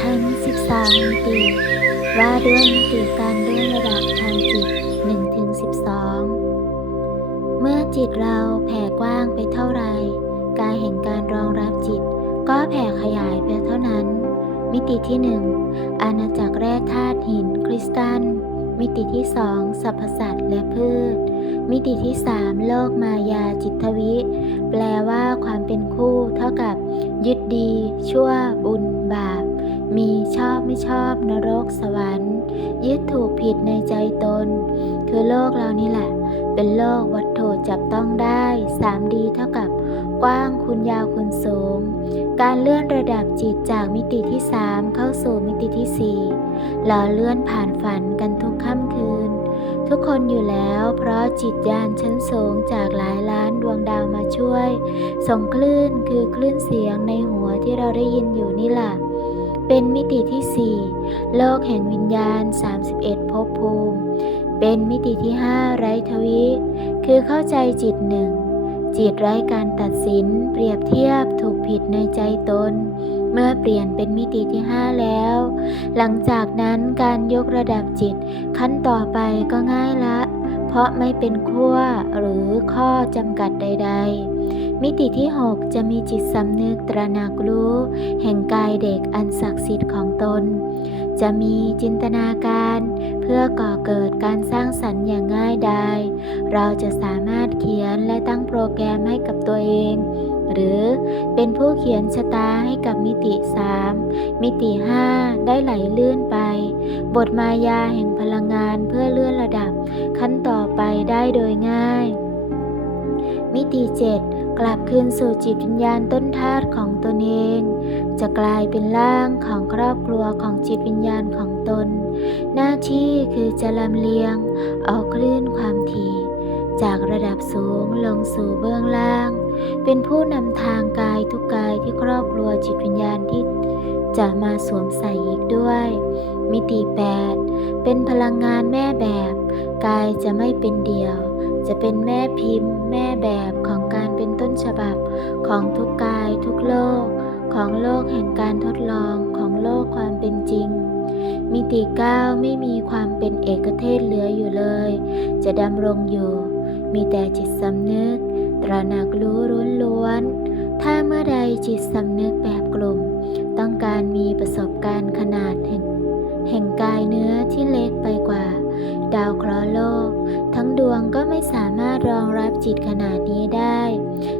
ทั้ง12มิติว่าด้วยมิติการเลื่อนระดับทางจิต1-12 เมื่อจิตเราแผ่กว้างไปเท่าไร กายแห่งการรองรับจิต ก็แผ่ขยายไปเท่านั้น มิติที่ 1 อาณาจักรแร่ธาตุหินคริสตัล มิติที่ 2สรรพสัตว์และพืช มิติที่ 3 โลกมายาจิตวิ แปลว่าความเป็นคู่เท่ากับยึดดี ชั่ว บุญ บาป มีชอบไม่ชอบนรกสวรรค์ ยึดถูกผิดในใจตน คือโลกเรานี่แหละ เป็นโลกวัตถุจับต้องได้ 3D เท่ากับกว้างคูณยาวคูณสูง การเลื่อนระดับจิตจากมิติที่ 3 เข้าสู่มิติที่4เราเลื่อนผ่านฝันกันทุกค่ำคืน ทุกคนอยู่แล้วเพราะจิตยานชั้นสูงจากหลายล้านดวงดาวมาช่วย ส่งคลื่นคือคลื่นเสียงในหัวที่เราได้ยินอยู่นี่แหละ เป็นมิติที่ 4 โลกแห่งวิญญาณ 31ภพภูมิ เป็นมิติที่ 5 ไร้ทวิคือเข้าใจจิตหนึ่ง จิตไร้การตัดสิน เปรียบเทียบถูกผิดในใจตน เมื่อเปลี่ยนเป็นมิติที่ 5 แล้ว หลังจากนั้นการยกระดับจิตขั้นต่อไปก็ง่ายละ เพราะไม่เป็นขั้วหรือข้อจำกัดใด ๆ มิติที่ 6 จะมีจิตสำนึกตระหนักรู้ แห่งกายเด็กอันศักดิ์สิทธิ์ของตน จะมีจินตนาการ เพื่อก่อเกิดการสร้างสรรค์อย่างง่ายดาย เราจะสามารถเขียนและตั้งโปรแกรมให้กับตัวเองหรือเป็นผู้เขียนชะตาให้กับมิติ 3 มิติ 5 ได้ไหลลื่นไป บทมายาแห่งพลังงานเพื่อเลื่อนระดับ ได้โดยง่าย มิติ 7 กลับคืนสู่จิตวิญญาณต้นธาตุของตนเอง จะกลายเป็นร่างของครอบครัวของจิตวิญญาณของตน หน้าที่คือจะลำเลียง เอาคลื่นความถี่จากระดับสูงลงสู่เบื้องล่าง เป็นผู้นำทางกายทุกกายที่ครอบครัวจิตวิญญาณที่จะมาสวมใส่อีกด้วย มิติ 8 เป็นพลังงานแม่แบบ กายจะไม่เป็นเดี่ยว จะเป็นแม่พิมพ์ แม่แบบของการเป็นต้นฉบับ ของทุกกายทุกโลก ของโลกแห่งการทดลองของโลกความเป็นจริง มิติ 9 ไม่มีความเป็นเอกเทศเหลืออยู่เลย จะดำรงอยู่ มีแต่จิตสำนึก ตระหนักรู้ล้วน ถ้าเมื่อใดจิตสำนึกแบบกลุ่มต้องการมีประสบการณ์ขนาดแห่ง แห่งกายเนื้อที่เล็กไปกว่า ดาวเคราะห์โลก ทั้งดวงก็ไม่สามารถรองรับจิตขนาดนี้ได้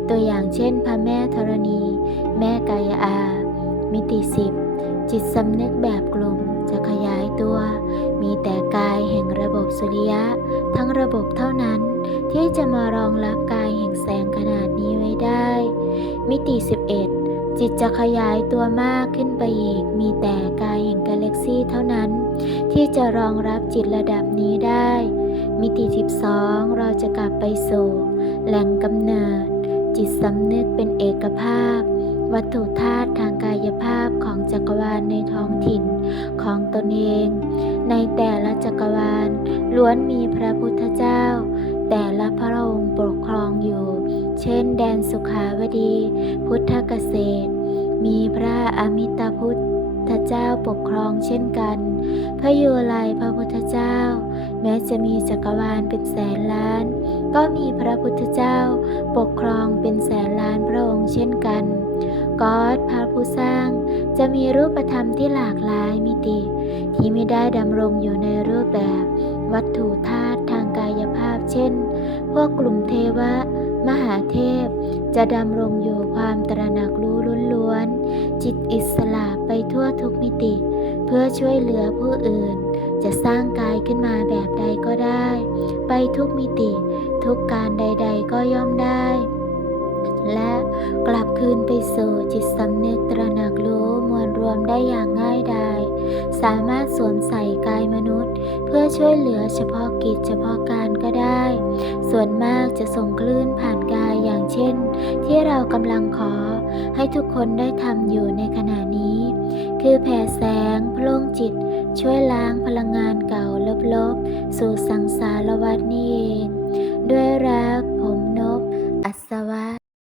ตัวอย่างเช่น พระแม่ธรณี แม่กายอา มิติสิบจิตสำนึกแบบกลุ่มจะขยายตัว มีแต่กายแห่งระบบสุริยะ ทั้งระบบเท่านั้น ที่จะมารองรับกายแห่งแสงขนาดนี้ไว้ได้ มิติ 11 จิตจะขยายตัวมากขึ้นไปอีก มีแต่กายแห่งกาแล็กซี่เท่านั้น ที่จะรองรับจิตระดับนี้ได้ มิติ 12 เราจะกลับไปสู่ แหล่งกำเนิด จิตสำนึกเป็นเอกภาพ วัตถุธาตุทางกายภาพของจักรวาลในท้องถิ่นของตนเอง ในแต่ละจักรวาลล้วนมีพระพุทธเจ้า แต่ละพระองค์ปกครองอยู่ เช่นแดนสุขาวดี พุทธเกษตร มีพระอมิตาพุทธเจ้าปกครองเช่นกัน พระยุไลพระพุทธเจ้า แม้จะมีจักรวาลเป็นแสนล้าน ก็มีพระพุทธเจ้าปกครองเป็นแสนล้านพระองค์เช่นกันกอดพระผู้สร้างจะมีรูปธรรมที่หลากหลายมิติ ที่ไม่ได้ดำรงอยู่ในรูปแบบวัตถุธาตุ เช่น พวกกลุ่มเทวะ มหาเทพ จะดำรงอยู่ความตระหนักรู้ล้วนๆจิตอิสระไปทั่วทุกมิติ เพื่อช่วยเหลือผู้อื่น จะสร้างกายขึ้นมาแบบใดก็ได้ ไปทุกมิติ ทุกการใด ๆ ก็ย่อมได้ และกลับคืนไปสู่จิตสำนึกตระหนักรู้มวลรวมได้อย่างง่ายดายสามารถสวมใส่กายมนุษย์ เพื่อช่วยเหลือเฉพาะกิจเฉพาะการ ได้ ส่วนมากจะส่งคลื่นผ่านกายอย่างเช่น ที่เรากำลังขอให้ทุกคนได้ทำอยู่ในขณะนี้ คือแผ่แสงพล่งจิตช่วยล้า